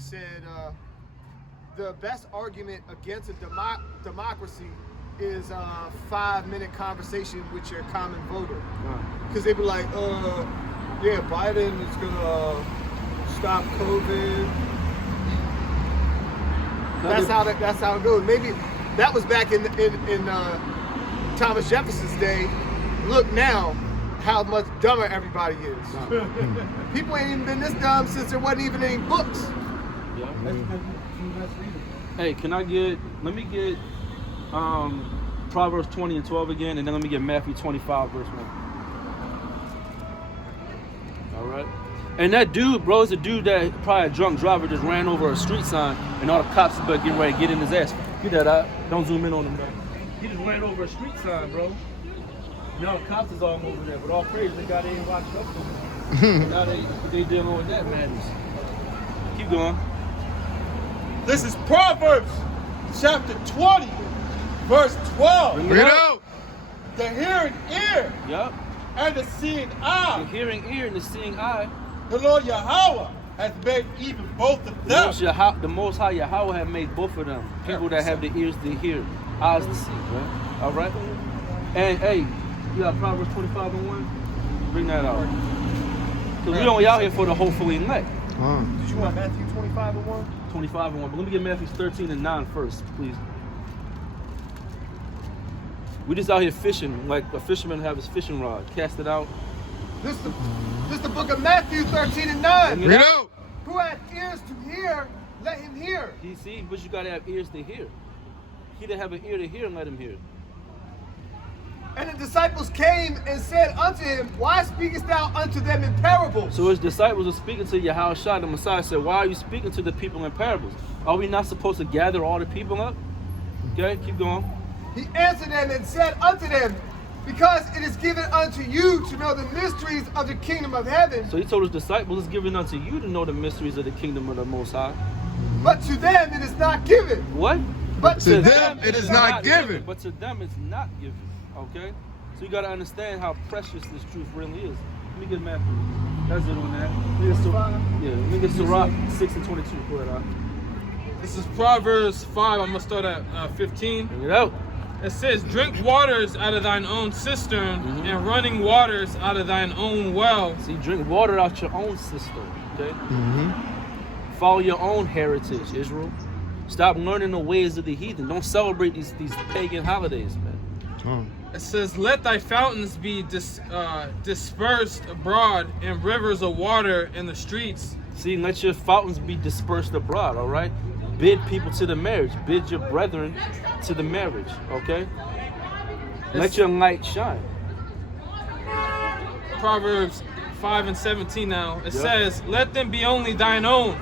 said the best argument against a democracy is a 5-minute conversation with your common voter. Because they be like, yeah, Biden is gonna stop COVID. That's how it goes. Maybe that was back in Thomas Jefferson's day. Look now how much dumber everybody is. People ain't even been this dumb since there wasn't even any books. Yeah. Hey, let me get Proverbs 20 and 12 again, and then let me get Matthew 25 verse 1. All right. And that dude, bro, is a dude that probably a drunk driver just ran over a street sign, and all the cops are getting ready to get in his ass. Get that out. Don't zoom in on him, man. He just ran over a street sign, bro. Now the cops is all over there, but all crazy, they got in locked up for him. Now they dealing with that madness. Keep going. This is Proverbs chapter 20, verse 12. Bring it out. The hearing ear Yep. and the seeing The eye. hearing ear and the seeing eye. The Lord Yahweh has made even both of them. The Most High Yahweh have made both of them. People that have the ears to hear, eyes to see, right? All right? And, hey, you got Proverbs 25 and 1? Bring that out. Because we only out here for the hopefully elect. Did you want Matthew 25 and 1? 25 and 1. But let me get Matthew 13 and 9 first, please. We just out here fishing, like a fisherman have his fishing rod. Cast it out. This is the book of Matthew 13 and 9. Read out. Who has ears to hear, let him hear. You see, but you got to have ears to hear. He that have an ear to hear, let him hear. And the disciples came and said unto him, Why speakest thou unto them in parables? So his disciples are speaking to Yahushua. The Messiah said, why are you speaking to the people in parables? Are we not supposed to gather all the people up? Okay, keep going. He answered them and said unto them, Because it is given unto you to know the mysteries of the kingdom of heaven. So he told his disciples, it's given unto you to know the mysteries of the kingdom of the Most High. But to them it is not given. What? But To them it is not given. But to them it's not given. Okay? So you got to understand how precious this truth really is. Let me get Matthew. That's it on that. Let me get Sirach 6 and 22. Pull it out. This is Proverbs 5. I'm going to start at 15. Bring it out. It says, drink waters out of thine own cistern, and running waters out of thine own well. See, drink water out your own cistern. Okay? Follow your own heritage, Israel. Stop learning the ways of the heathen. Don't celebrate these pagan holidays, man. It says, let thy fountains be dispersed abroad, and rivers of water in the streets. See, let your fountains be dispersed abroad, all right? Bid people to the marriage. Bid your brethren to the marriage, okay? Let your light shine. Proverbs 5 and 17 now. It says, let them be only thine own,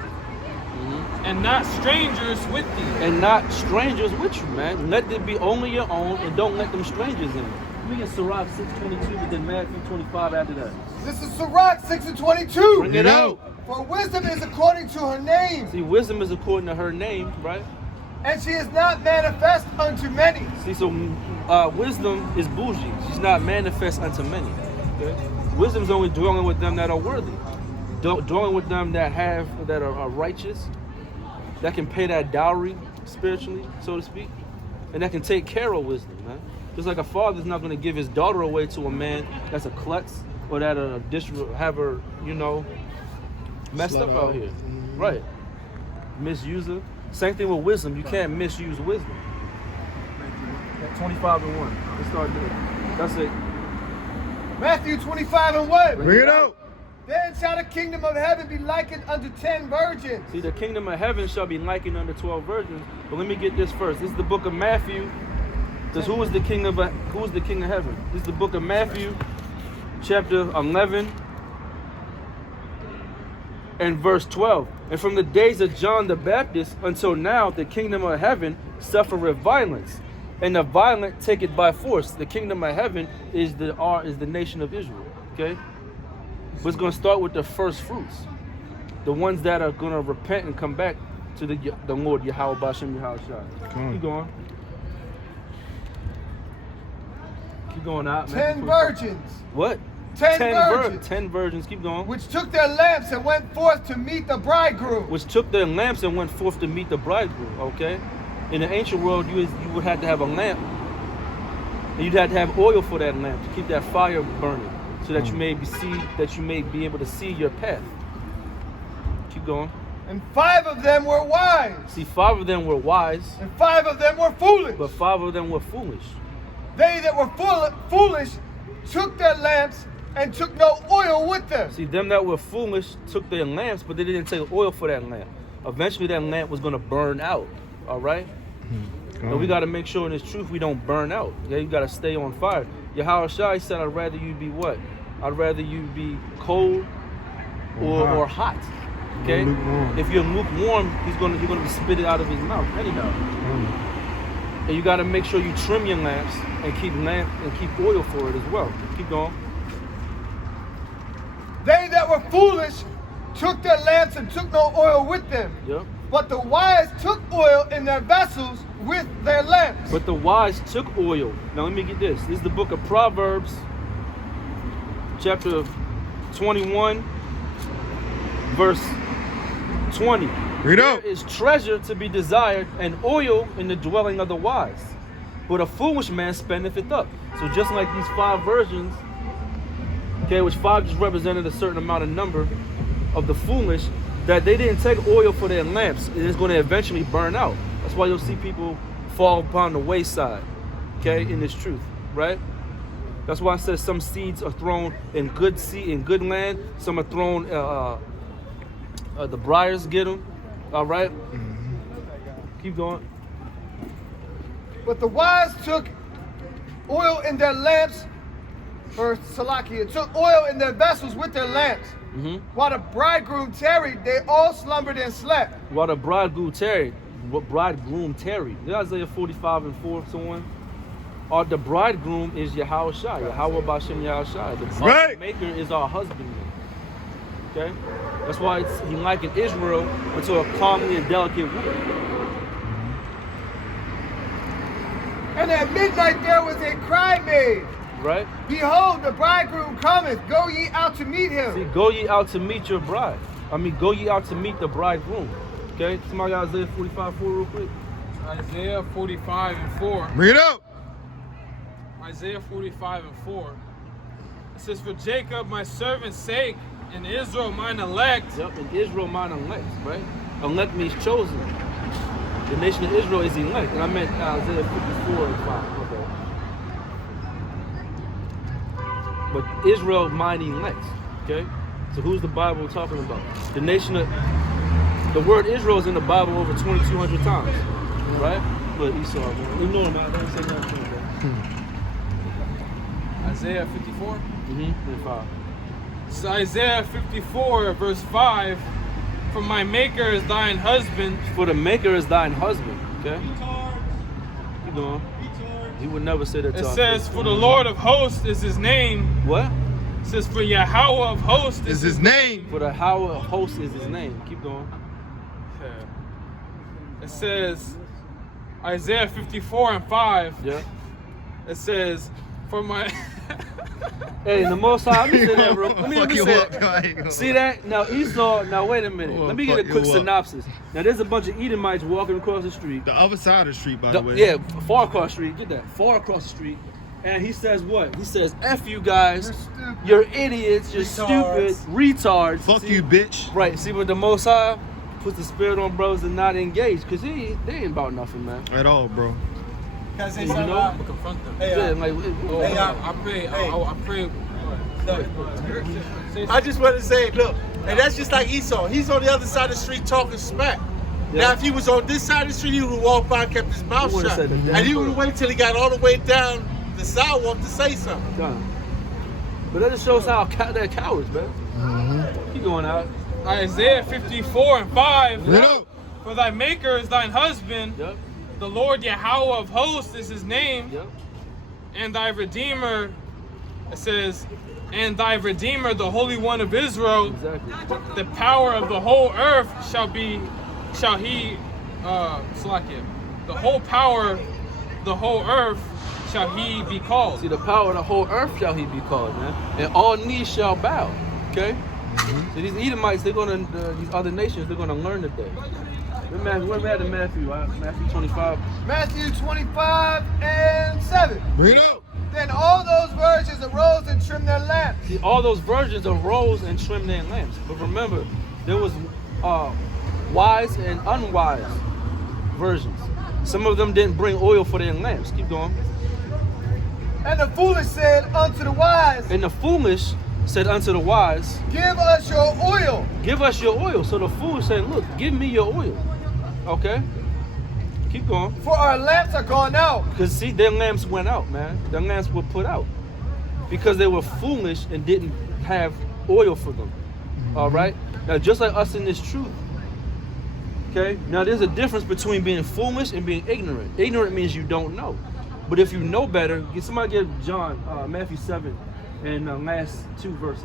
and not strangers with thee. And not strangers with you, man. Let them be only your own, and don't let them strangers in. Let me get Sirach 6:22, but then Matthew 25 after that. This is Sirach 6 and 22. Bring it out. For wisdom is according to her name. See, wisdom is according to her name, right? And she is not manifest unto many. See, so wisdom is bougie. She's not manifest unto many. Okay? Wisdom's only dwelling with them that are worthy. Dwelling with them that are righteous, that can pay that dowry spiritually, so to speak, and that can take care of wisdom, man. Just like a father's not going to give his daughter away to a man that's a klutz or that have her, messed up out here. Right. Misuser. Same thing with wisdom. You can't misuse wisdom. 25 and 1. Let's start there. That's it. Matthew 25 and 1. Bring it out. Then shall the kingdom of heaven be likened unto 10 virgins. See, the kingdom of heaven shall be likened unto 12 virgins. But let me get this first. This is the book of Matthew. Because who is the king of heaven? This is the book of Matthew, chapter 11 and verse 12. And from the days of John the Baptist until now, the kingdom of heaven suffereth violence, and the violent take it by force. The kingdom of heaven is the nation of Israel. Okay? But it's going to start with the first fruits, the ones that are going to repent and come back to the Lord Yahweh Bashem Yahushua. Keep going. Keep going out, man. 10 virgins. What? 10 virgins, 10 virgins, keep going. which took their lamps and went forth to meet the bridegroom. Which took their lamps and went forth to meet the bridegroom, okay? In the ancient world, you would have to have a lamp. And you'd have to have oil for that lamp to keep that fire burning so that you may be able to see your path. Keep going. And 5 of them were wise, See, 5 of them were wise, and 5 of them were foolish. but 5 of them were foolish. They that were foolish took their lamps and took no oil with them. See, them that were foolish took their lamps, but they didn't take oil for that lamp. Eventually, that lamp was going to burn out, all right? And we got to make sure in this truth we don't burn out. Yeah, you got to stay on fire. Yahweh Shai said, I'd rather you be what? I'd rather you be cold or hot. Okay? If you're lukewarm, you're gonna be spitted out of his mouth anyhow. And you gotta make sure you trim your lamps and keep oil for it as well. Keep going. They that were foolish took their lamps and took no oil with them. Yep. But the wise took oil in their vessels with their lamps. But the wise took oil. Now let me get this. This is the book of Proverbs, chapter 21, verse 20. Read out. There is treasure to be desired and oil in the dwelling of the wise, but a foolish man spendeth it up. So just like these 5 virgins, okay, which 5 just represented a certain amount of number of the foolish, that they didn't take oil for their lamps, and it's going to eventually burn out. That's why you'll see people fall upon the wayside, okay, in this truth, right? That's why it says some seeds are thrown in good land, some are thrown, the briars get them, all right? Keep going. But the wise took oil in their lamps, or Salakia, took oil in their vessels with their lamps. While the bridegroom tarried, they all slumbered and slept. While the bridegroom tarried. Did Isaiah 45:4 someone? Or the bridegroom is Yahweh Shai, Yahweh Bashem Yahweh Shai. The Right. maker is our husbandman. Okay? That's why he likened Israel unto a calmly and delicate wood. And at midnight there was a cry made. Right? Behold, the bridegroom cometh, go ye out to meet him. See, go ye out to meet your bride. Go ye out to meet the bridegroom. Okay? Somebody got Isaiah 45:4 real quick. Isaiah 45:4. Read out. Isaiah 45:4. It says, for Jacob my servant's sake, and Israel mine elect. Yep, and Israel mine elect, right? Elect means chosen. The nation of Israel is elect. And I meant Isaiah 54:5. Okay. But Israel mine elect. Okay? So who's the Bible talking about? The nation of the word Israel is in the Bible over 2,200 times. Right? But Esau, man. Ignore him, I don't say nothing, bro. Isaiah 54. And 5. So Isaiah 54, verse 5. For my maker is thine husband. For the maker is thine husband. Okay? Keep going. He would never say that to It our says, face. for the Lord of hosts is his name. What? It says, for Yahweh of hosts Is his name. For the Yahweh of hosts is his name. Keep going. It says, Isaiah 54:5. Yeah. It says, for my... Hey, the Most High, let me say that, bro. Let me Fuck you say up, that. guy. See that? Now Esau, now wait a minute. Well, Let me get a fuck quick you up. synopsis. Now there's a bunch of Edomites walking across the street. The other side of the street, by the way. Yeah, far across the street. Get that. Far across the street. And he says what? He says, F you guys. You're idiots. You're stupid. Retards. Fuck See? you, bitch. Right. See what the Most High puts the spirit on brothers and not engaged. Because they ain't about nothing, man. At all, bro. Can I say You something? know? I'm gonna confront them. Hey, Yeah, like, Hey, I pray. I pray. I just want to say, look, and that's just like Esau. He's on the other side of the street talking smack. Yeah. Now, if he was on this side of the street, he would have walked by and kept his mouth He would've shut. said the damn And he would word. have waited till he got all the way down the sidewalk to say something. done. But that just shows how they're cowards, man. Keep going out. Isaiah 54:5. Read out. For thy maker is thine husband. Yep. The Lord Yahweh of hosts is his name. Yep. And thy Redeemer, it says, and thy Redeemer, the Holy One of Israel, Exactly. the power of the whole earth shall he, Salakia, the whole power, the whole earth shall he be called. See, the power of the whole earth shall he be called, man. And all knees shall bow. Okay? So these Edomites, these other nations, they're gonna learn today. We're at Matthew, Matthew 25. Matthew 25 and 7. Read up. Then all those virgins arose and trimmed their lamps. See, all those virgins arose and trimmed their lamps. But remember, there was wise and unwise virgins. Some of them didn't bring oil for their lamps. Keep going. And the foolish said unto the wise, And the foolish said unto the wise, Give us your oil. give us your oil. So the foolish said, look, give me your oil. Okay? Keep going. For our lamps are gone out. Because see, their lamps went out, man. Their lamps were put out. Because they were foolish and didn't have oil for them. All right? Now, just like us in this truth. Okay? Now, there's a difference between being foolish and being ignorant. Ignorant means you don't know. But if you know better, somebody give John, Matthew 7, and last 2 verses.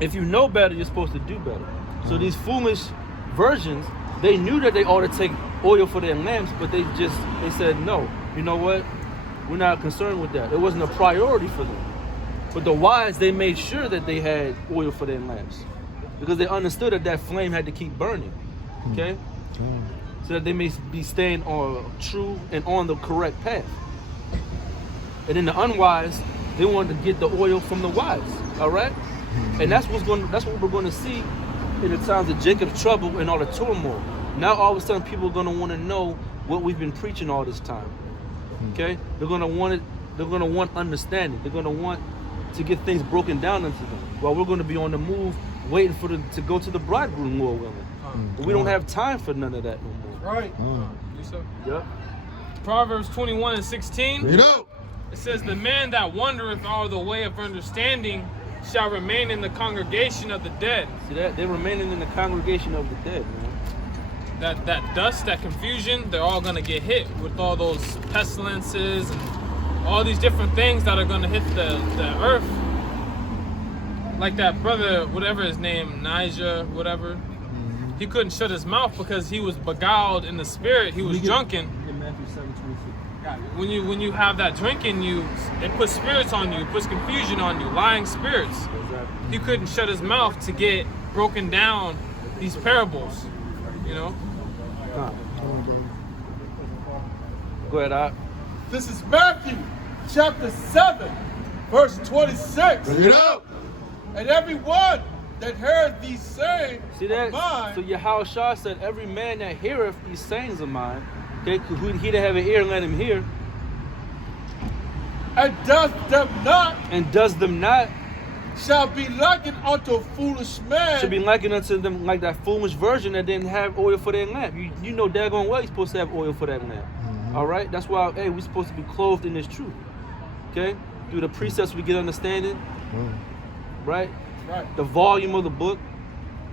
If you know better, you're supposed to do better. So these foolish virgins, they knew that they ought to take oil for their lamps, but they said, no, you know what? We're not concerned with that. It wasn't a priority for them. But the wise, they made sure that they had oil for their lamps because they understood that that flame had to keep burning, okay? So that they may be staying on true and on the correct path. And then the unwise, they wanted to get the oil from the wise, all right? And that's what we're going to see in the times of Jacob's trouble and all the turmoil. Now all of a sudden people are going to want to know what we've been preaching all this time. Okay? They're going to want it, they're going to want understanding. They're going to want to get things broken down into them. While we're going to be on the move waiting for them to go to the bridegroom, Lord willing. But we don't have time for none of that no more. Right. Yes, sir. Yep. Proverbs 21 and 16. Read up. It says, the man that wandereth all the way of understanding shall remain in the congregation of the dead. See that? They're remaining in the congregation of the dead, man. That dust, that confusion, they're all gonna get hit with all those pestilences and all these different things that are gonna hit the earth. Like that brother, whatever his name, Niger, whatever. He couldn't shut his mouth because he was beguiled in the spirit. He was drunken. In Matthew 7:22. When you have that drink in you, it puts spirits on you, it puts confusion on you, lying spirits. Exactly. He couldn't shut his mouth to get broken down these parables, you know? Go ahead, Art. This is Matthew chapter 7, verse 26. Read up. And everyone that heard these sayings See that? of mine, So Yahushua said, every man that heareth these sayings of mine, okay, he that have an ear, let him hear, and does them not, and does them not, shall be likened unto a foolish man. should be likened unto them like that foolish virgin that didn't have oil for their lamp. You know daggone well you're supposed to have oil for that lamp. All right? That's why, hey, we're supposed to be clothed in this truth. Okay? Through the precepts we get understanding. Right? Right. The volume of the book.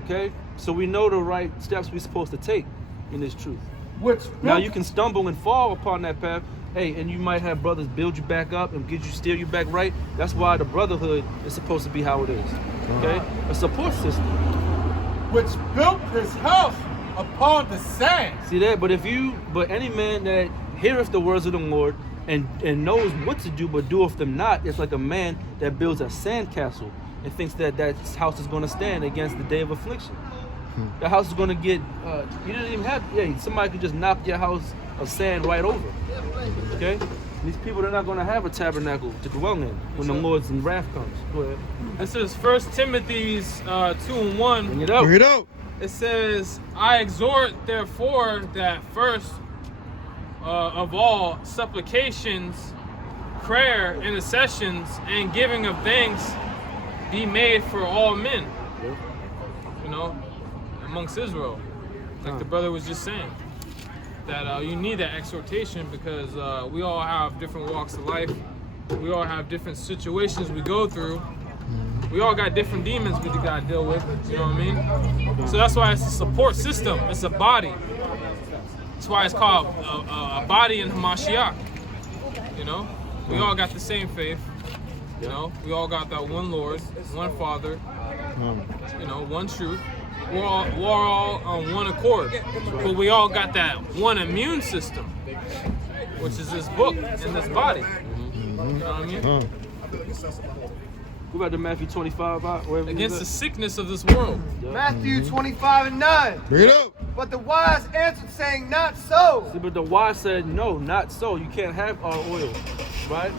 Okay? So we know the right steps we're supposed to take in this truth. Which Now you can stumble and fall upon that path. Hey, and you might have brothers build you back up and steer you back right. That's why the brotherhood is supposed to be how it is. Okay? A support system. which built his house upon the sand. See that? But any man that heareth the words of the Lord and knows what to do but doeth them not, it's like a man that builds a sandcastle and thinks that that house is going to stand against the day of affliction. The house is going to get, you didn't even have, somebody could just knock your house of sand right over. Okay? These people, they're not going to have a tabernacle to dwell in when the Lord's wrath comes. Go ahead. This is 1 Timothy's 2:1. Bring it out. Bring it out. It says, I exhort, therefore, that first of all supplications, prayer, intercessions, and giving of thanks be made for all men. You know, amongst Israel. Like the brother was just saying. That you need that exhortation because we all have different walks of life. We all have different situations we go through. We all got different demons we got to deal with. You know what I mean? So that's why it's a support system. It's a body. That's why it's called a body in Hamashiach. You know? We all got the same faith. You know? We all got that one Lord, one Father. You know, one truth. We're all on one accord, but we all got that one immune system. which is this book in this body. You know what I mean? Go back to Matthew 25. Against the sickness of this world. Matthew 25:9. Bring it up. But the wise answered, saying, Not so. See, but the wise said, no, not so. You can't have our oil, right?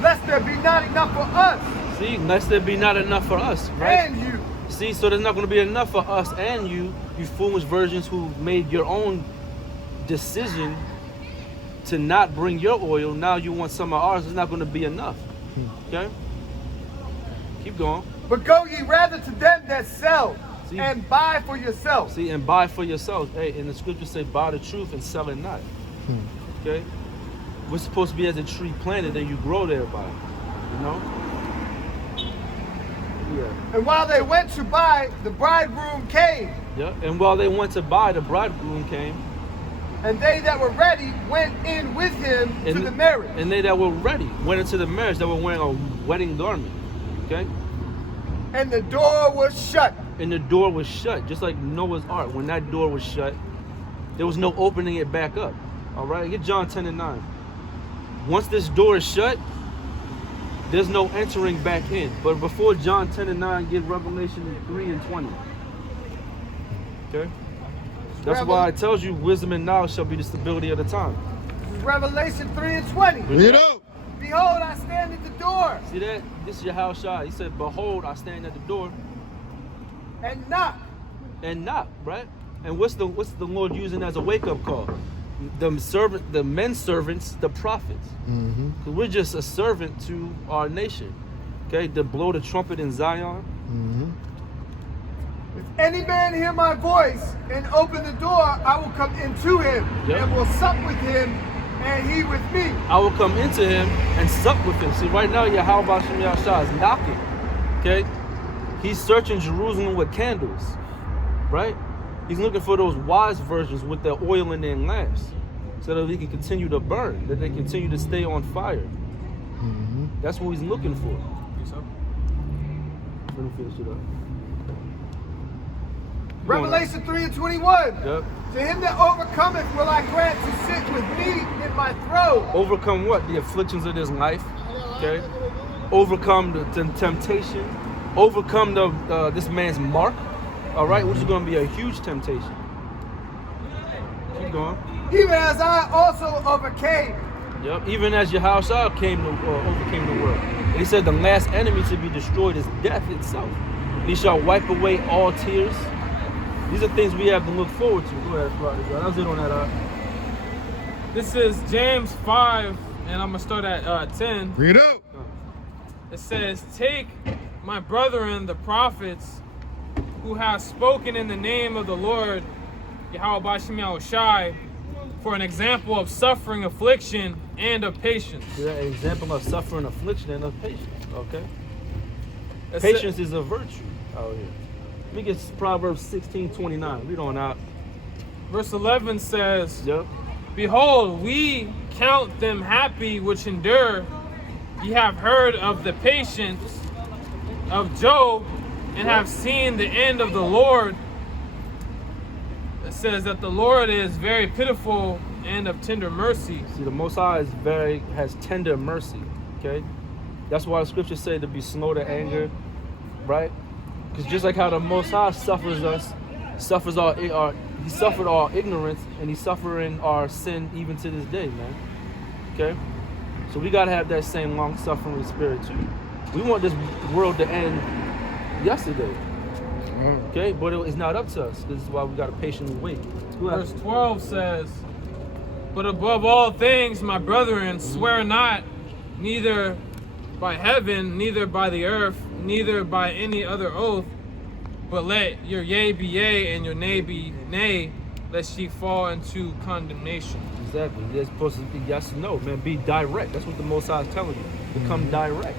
Lest there be not enough for us See, lest there be not enough for us, right? and you. See, so there's not going to be enough for us and you foolish virgins who made your own decision to not bring your oil. Now you want some of ours. It's not going to be enough. Okay? Keep going. But go ye rather to them that sell, See? and buy for yourselves. See, and buy for yourselves. Hey, and the scriptures say, buy the truth and sell it not. Okay? We're supposed to be as a tree planted and you grow thereby. You know? Yeah. And while they went to buy, the bridegroom came, Yeah. And while they went to buy, the bridegroom came. and they that were ready went in with him to And the marriage. And they that were ready went into the marriage that were wearing a wedding garment. Okay? And the door was shut. And the door was shut, just like Noah's Ark. When that door was shut, there was no opening it back up. All right? Get John 10:9. Once this door is shut, there's no entering back in. But before John 10:9, get Revelation 3:20. Okay? That's why it tells you wisdom and knowledge shall be the stability of the time. Revelation 3:20. Bring it up. Behold, I stand at the door See that? This is your house shot. He said, behold, I stand at the door and knock. and knock, right? And what's the Lord using as a wake-up call? The men servants, the prophets. Because we're just a servant to our nation. Okay, to blow the trumpet in Zion. If any man hear my voice and open the door, I will come into him Yep. and will sup with him and he with me. I will come into him and sup with him. See, right now, Yahweh Shem Yahshua is knocking. Okay? He's searching Jerusalem with candles. Right? He's looking for those wise virgins with the oil in their lamps. So that they can continue to burn, that they continue to stay on fire. That's what he's looking for. Let me finish it up. Revelation 3:21. Yep. To him that overcometh will I grant to sit with me in my throne. Overcome what? The afflictions of this life. Okay. Overcome the temptation. Overcome this man's mark. All right, which is going to be a huge temptation. Keep going. Even as I also overcame. Yep. Even as Yahushua overcame the world. And he said the last enemy to be destroyed is death itself. And he shall wipe away all tears. These are things we have to look forward to. Go ahead, Florida. That was it on that. This is James 5, and I'm going to start at 10. Bring it up. It says, take my brethren, the prophets, who have spoken in the name of the Lord, Yahweh Bashem Yahushai, for an example of suffering, affliction, and of patience. See that example of suffering, affliction, and of patience. Okay. It Patience is a virtue out here. Let me get Proverbs 16:29. Read on out. Verse 11 says, Yep. behold, we count them happy which endure. Ye have heard of the patience of Job, and have seen the end of the Lord. It says that the Lord is very pitiful and of tender mercy. See, the Most High has tender mercy. Okay. That's why the scriptures say to be slow to anger, right? Because just like how the Most High suffers us, he suffered our ignorance, and he's suffering our sin even to this day, man. Okay? So we got to have that same long-suffering spirit too. We want this world to end yesterday. Okay? But it's not up to us. This is why we got to patiently wait. Verse 12 says, but above all things, my brethren, swear not, neither by heaven, neither by the earth, neither by any other oath, but let your yea be yea and your nay be nay, lest ye fall into condemnation. Exactly. They're supposed to be yes and no, man. Be direct. That's what the Most High is telling you. Become direct.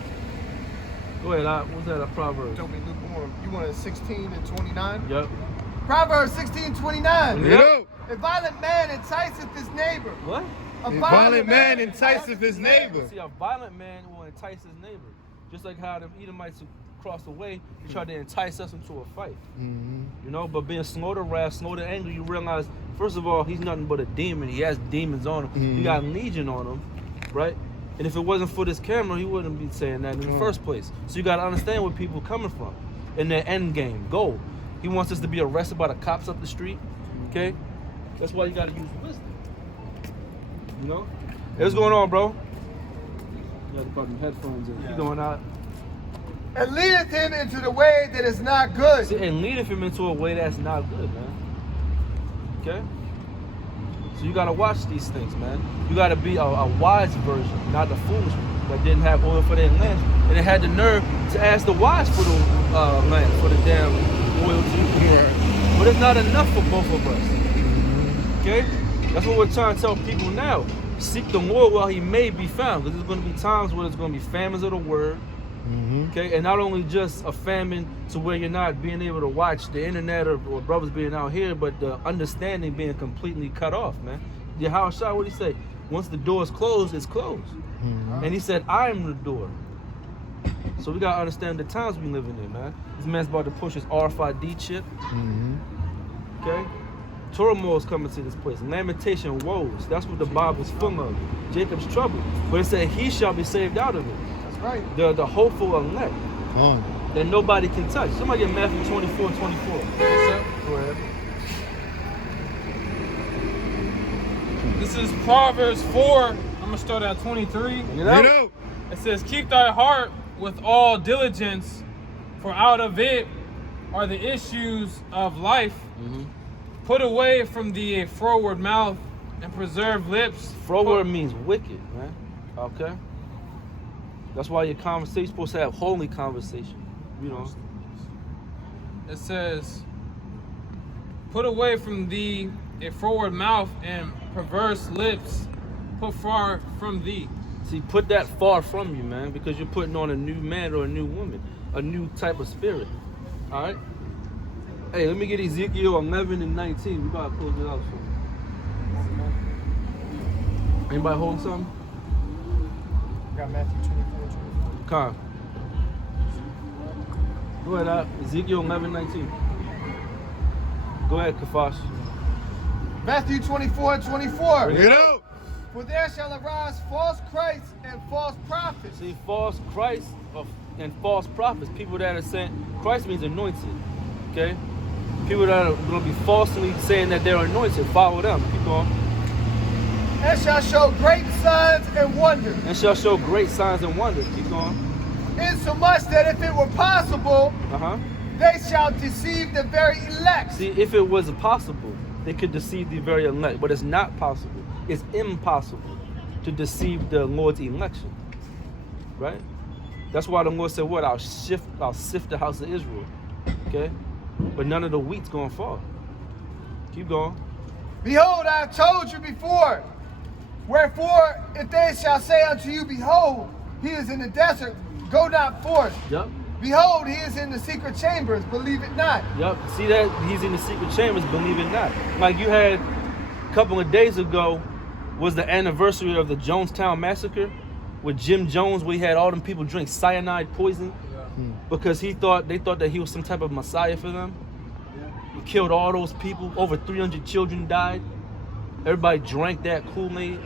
Go ahead. What's that? Proverbs. Don't be lukewarm. You wanted 16 and 29? Yep. Proverbs 16:29. Bring it up. A violent man enticeth his neighbor. What? A Violent man enticeth his neighbor. See, a violent man will entice his neighbor. Just like how the Edomites who crossed the way, they tried to entice us into a fight. You know, but being slow to wrath, slow to anger, you realize First of all, he's nothing but a demon. He has demons on him. He got legion on him, right? And if it wasn't for this camera, he wouldn't be saying that in the first place. So you got to understand where people coming from in their end game goal. He wants us to be arrested by the cops up the street, okay? That's why you got to use wisdom. You know? Hey, what's going on, bro? You got to put them headphones in. You going out? And leadeth him into the way that is not good. See, and leading him into a way that's not good, man. Okay? So you gotta watch these things, man. You gotta be a wise version, not the foolish one that didn't have oil for their lamps. And they had the nerve to ask the wise for the lamp, for the damn oil too. Yeah. But it's not enough for both of us. Okay? That's what we're trying to tell people now. Seek the Lord while he may be found. Because there's gonna be times where there's gonna be famines of the word. Okay, and not only just a famine to where you're not being able to watch the internet or brothers being out here, but the understanding being completely cut off, man. Yahushua, what did he say? Once the door is closed, it's closed. And he said, I am the door. So we gotta understand the times we living in, man. This man's about to push his RFID chip. Okay? Turmoil is coming to this place. Lamentation, woes. That's what the Bible's full of. Jacob's trouble. But it said he shall be saved out of it. Right. The hopeful elect that nobody can touch. Somebody get Matthew 24:24. What's up? Go ahead. This is Proverbs 4. I'm gonna start at 23. Get out. It says, "Keep thy heart with all diligence, for out of it are the issues of life. Put away from thee a froward mouth, and preserve lips." Froward means wicked, man. Okay. That's why your conversation's supposed to have holy conversation. You know. It says, "Put away from thee a froward mouth, and perverse lips put far from thee." See, put that far from you, man, because you're putting on a new man or a new woman, a new type of spirit. All right. Hey, let me get Ezekiel 11 and 19. We gotta close it out soon. Anybody holding something? Got Matthew 24:24. Con. Go ahead, Ezekiel 11, 19. Go ahead, Kafash. Matthew 24:24. Get out. For there shall arise false Christs and false prophets. See, false Christ and false prophets, people that are saying, Christ means anointed, okay? People that are going to be falsely saying that they're anointed, follow them. Keep going. And shall show great signs and wonders. And shall show great signs and wonders. Keep going. Insomuch that if it were possible, they shall deceive the very elect. See, if it was possible, they could deceive the very elect, but it's not possible. It's impossible to deceive the Lord's election, right? That's why the Lord said, "What? I'll sift the house of Israel." Okay, but none of the wheat's gonna fall. Keep going. Behold, I have told you before. Wherefore, if they shall say unto you, Behold, he is in the desert, go not forth. Yep. Behold, he is in the secret chambers, believe it not. Yep. See that? He's in the secret chambers, believe it not. Like you had a couple of days ago was the anniversary of the Jonestown massacre with Jim Jones, where he had all them people drink cyanide poison because they thought that he was some type of messiah for them. He killed all those people. Over 300 children died. Everybody drank that Kool-Aid.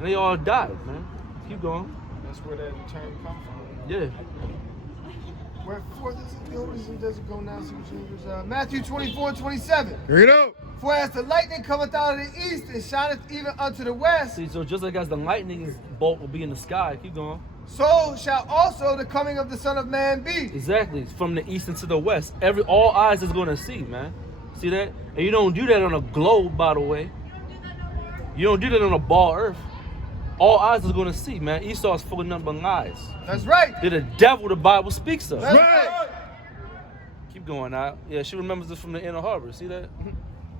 And they all died, man. Keep going. That's where that term comes from. Yeah. Wherefore does it go now? Matthew 24:27. Get out. For as the lightning cometh out of the east and shineth even unto the west, See, so just like as the lightning bolt will be in the sky, keep going. so shall also the coming of the Son of Man be. Exactly. From the east into the west. All eyes is gonna see, man. See that? And you don't do that on a globe, by the way. You don't do that on a ball earth. All eyes is gonna see, man. Esau's full of nothing but lies. That's right. They're the devil the Bible speaks of. That's right. Keep going out. Yeah, she remembers it from the inner harbor. See that?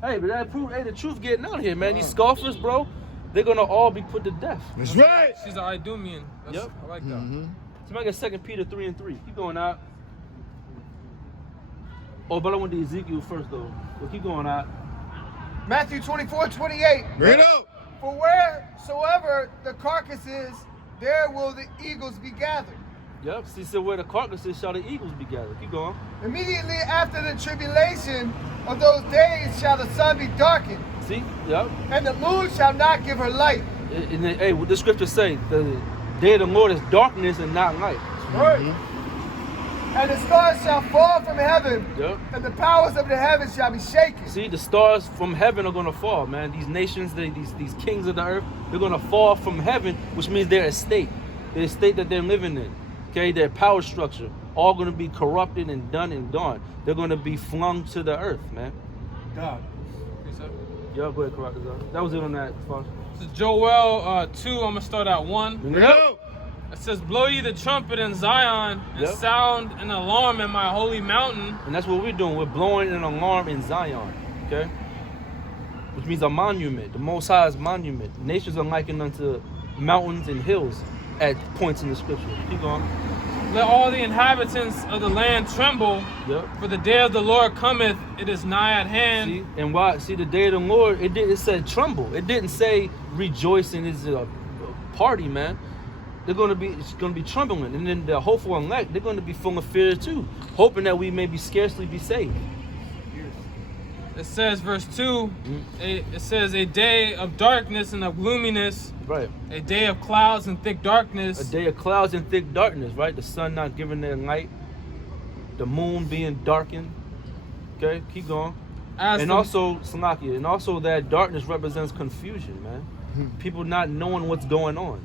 Hey, but that proof, the truth getting out here, man. These scoffers, bro, they're gonna all be put to death. That's right. She's an Idumean. Yep. I like that. Somebody get 2 Peter 3 and 3. Keep going out. Oh, but I went to Ezekiel first, though. Well, keep going out. Matthew 24:28. Get out. For wheresoever the carcass is, there will the eagles be gathered. Yep. See, so where the carcass is, shall the eagles be gathered. Keep going. Immediately after the tribulation Of those days shall the sun be darkened, See? Yep. and the moon shall not give her light. And then, hey, what the scripture say? The day of the Lord is darkness and not light. Right. And the stars shall fall from heaven, Yep. and the powers of the heavens shall be shaken. See, the stars from heaven are gonna fall, man. These nations, these kings of the earth, they're gonna fall from heaven, which means their estate, the estate that they're living in. Okay, their power structure, all gonna be corrupted and done and gone. They're gonna be flung to the earth, man. God. Y'all go ahead, correct that was it on that. This is Joel 2. I'm gonna start at 1. Bring it up. It says, "Blow ye the trumpet in Zion, and Yep. sound an alarm in my holy mountain." And that's what we're doing. We're blowing an alarm in Zion, okay? Which means a monument, the Most High's monument. Nations are likened unto mountains and hills at points in the scripture. Keep going. Let all the inhabitants of the land tremble, Yep. for the day of the Lord cometh; it is nigh at hand. See, and why? See, the day of the Lord, it said tremble. It didn't say rejoice and it's a party, man. It's gonna be trembling, and then the hopeful elect, they're gonna be full of fear too, hoping that we maybe scarcely be saved. It says, verse 2, it says, "A day of darkness and of gloominess, Right. a day of clouds and thick darkness." A day of clouds and thick darkness, right? The sun not giving their light, the moon being darkened. Okay, keep going. As And the- also, Salakia, and also that darkness represents confusion, man. People not knowing what's going on.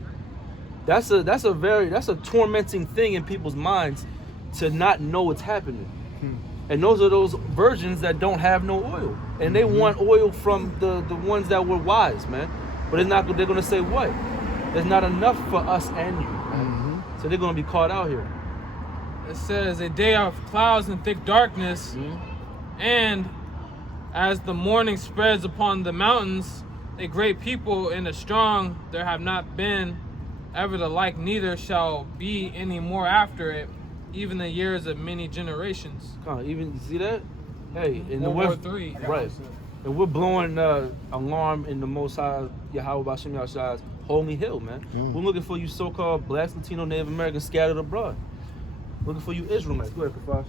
That's a tormenting thing in people's minds to not know what's happening. And those are those virgins that don't have no oil. And they want oil from the ones that were wise, man. But it's not, they're gonna say what? There's not enough for us and you, man. So they're gonna be caught out here. It says, "A day of clouds and thick darkness, and as the morning spreads upon the mountains, a great people and a strong, there have not been ever the like, neither shall be any more after it, even the years of many generations." Come on, even you see that? Hey, in the World War III. right? And we're blowing alarm in the Most High Yahweh Bashim Yahshua's holy hill, man. We're looking for you so-called Blacks, Latino, Native Americans scattered abroad. Looking for you Israelites. Go ahead, Kafash.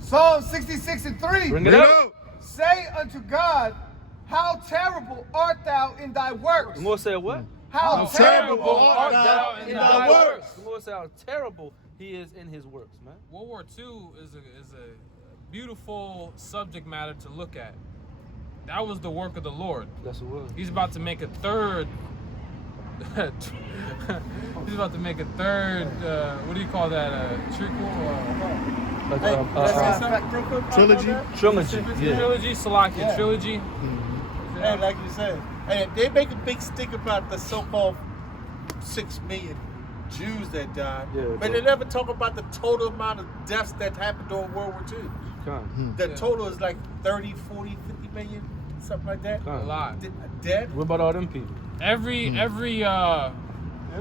Psalm 66:3. Bring it up. Say unto God, how terrible art thou in thy works. The Lord said what? How terrible art thou in thy works. The Lord said how terrible He is in His works, man. World War II is a beautiful subject matter to look at. That was the work of the Lord. That's what it was. He's about to make a third. He's about to make a third. What do you call that? Trequel? Trilogy. Trilogy. Yeah. Trilogy, Salakia trilogy. And like you said, and they make a big stick about the so-called 6 million Jews that died, Yeah, but they never talk about the total amount of deaths that happened during World War II. Come. The total is like 30, 40, 50 million, something like that. A lot. Dead. What about all them people? Every It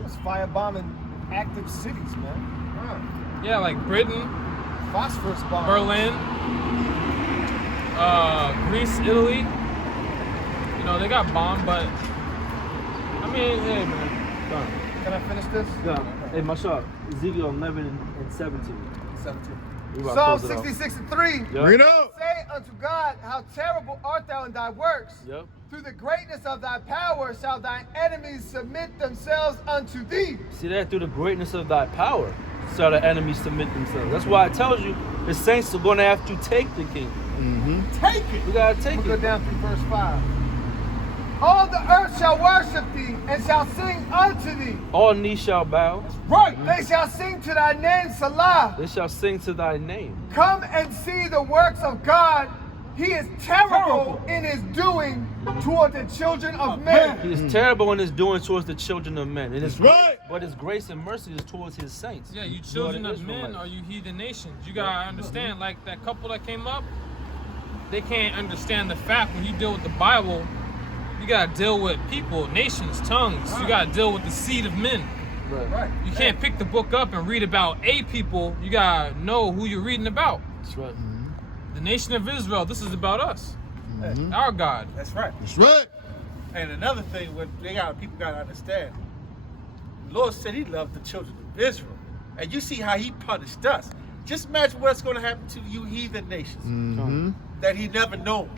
was firebombing active cities, man. yeah, like Britain, Phosphorus bomb. Berlin, Greece, Italy. You know, they got bombed, but I mean, hey man. Come. Can I finish this? Yeah. Hey, Masha, Ezekiel 11 and 17. 17. We about to Psalm close it out. 66:3. Yep. Bring it up. Say unto God, how terrible art thou in thy works. Yep. Through the greatness of thy power shall thine enemies submit themselves unto thee. See that? Through the greatness of thy power shall the enemies submit themselves. That's why it tells you the saints are going to have to take the kingdom. Take it. We got to take We'll go it. down through verse 5. All the earth shall worship thee and shall sing unto thee. All knees shall bow. Right. They shall sing to thy name, Salah. They shall sing to thy name. Come and see the works of God. He is terrible in his doing toward the children of men. He is terrible in his doing towards the children of men. And his right. But his grace and mercy is towards his saints. yeah, you Lord children and of men, Israelites. are you heathen nations? You gotta understand, like that couple that came up, they can't understand the fact when you deal with the Bible, you gotta deal with people, nations, tongues. You gotta deal with the seed of men. Right. You can't pick the book up and read about a people. You gotta know who you're reading about. That's right. The nation of Israel. This is about us, our God. That's right. That's right. And another thing, what people got to understand, the Lord said He loved the children of Israel, and you see how He punished us. Just imagine what's going to happen to you heathen nations. that he never known.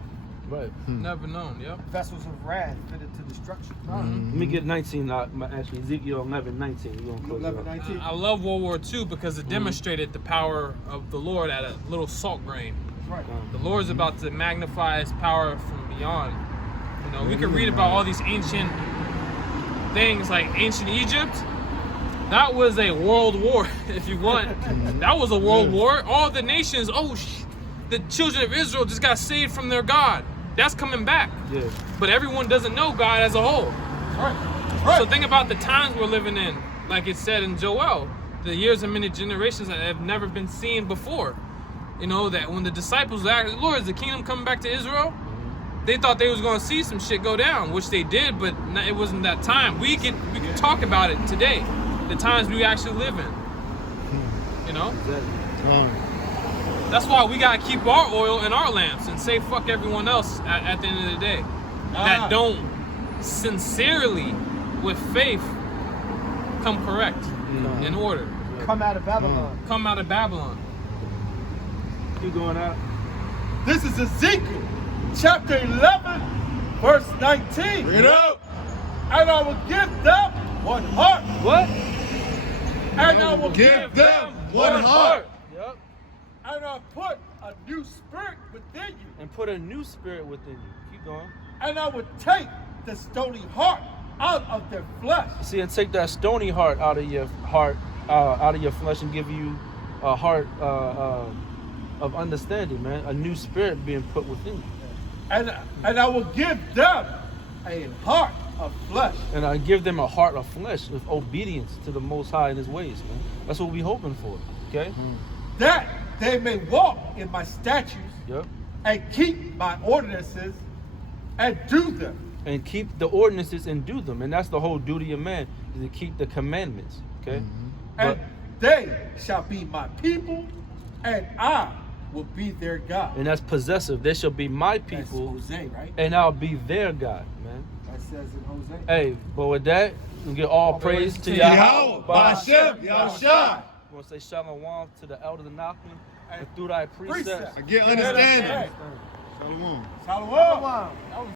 Right. Never known. Yep. Vessels of wrath fitted to destruction. Let me get 19. Actually, Ezekiel 11:19. We're gonna close it out. 11:19. I love World War II because it demonstrated the power of the Lord at a little salt grain. Right. The Lord's about to magnify His power from beyond. You know, we can read about all these ancient things like ancient Egypt. That was a world war, if you want. That was a world war. All the nations, the children of Israel just got saved from their God. That's coming back. Yeah. But everyone doesn't know God as a whole. Right. So think about the times we're living in. Like it said in Joel, the years and many generations that have never been seen before. You know, that when the disciples asked, Lord, is the kingdom coming back to Israel? They thought they was going to see some shit go down, which they did, but it wasn't that time. We can talk about it today, the times we actually live in. You know? That's why we got to keep our oil in our lamps and say fuck everyone else at the end of the day. That don't sincerely, with faith, come correct in order. Come out of Babylon. Come out of Babylon. Keep going out. This is Ezekiel, chapter 11, verse 19. Bring it up. And I will give them one heart. What? And I will Give them one heart. Yep. And I'll put a new spirit within you. And put a new spirit within you. Keep going. And I will take the stony heart out of their flesh. See, and take that stony heart out of your heart, out of your flesh, and give you a heart of understanding, man. A new spirit being put within you. And I will give them a heart of flesh. And I give them a heart of flesh with obedience to the Most High in His ways, man. That's what we're hoping for. Okay. That they may walk in my statutes Yep. and keep my ordinances and do them. And keep the ordinances and do them, and that's the whole duty of man, is to keep the commandments. Okay. And they shall be my people, and I will be their God. And that's possessive. They shall be my That's people, Hosea, right? and I'll be their God, man. That says in Hosea. Hey, but with that, we give all praise to Yahweh. Yahweh. Yahweh, Ba'ashem, Yahushua. We want to say shalom to the elders of Nachman, and through thy precepts. Precept. I get understanding. Shalom. Shalom. That was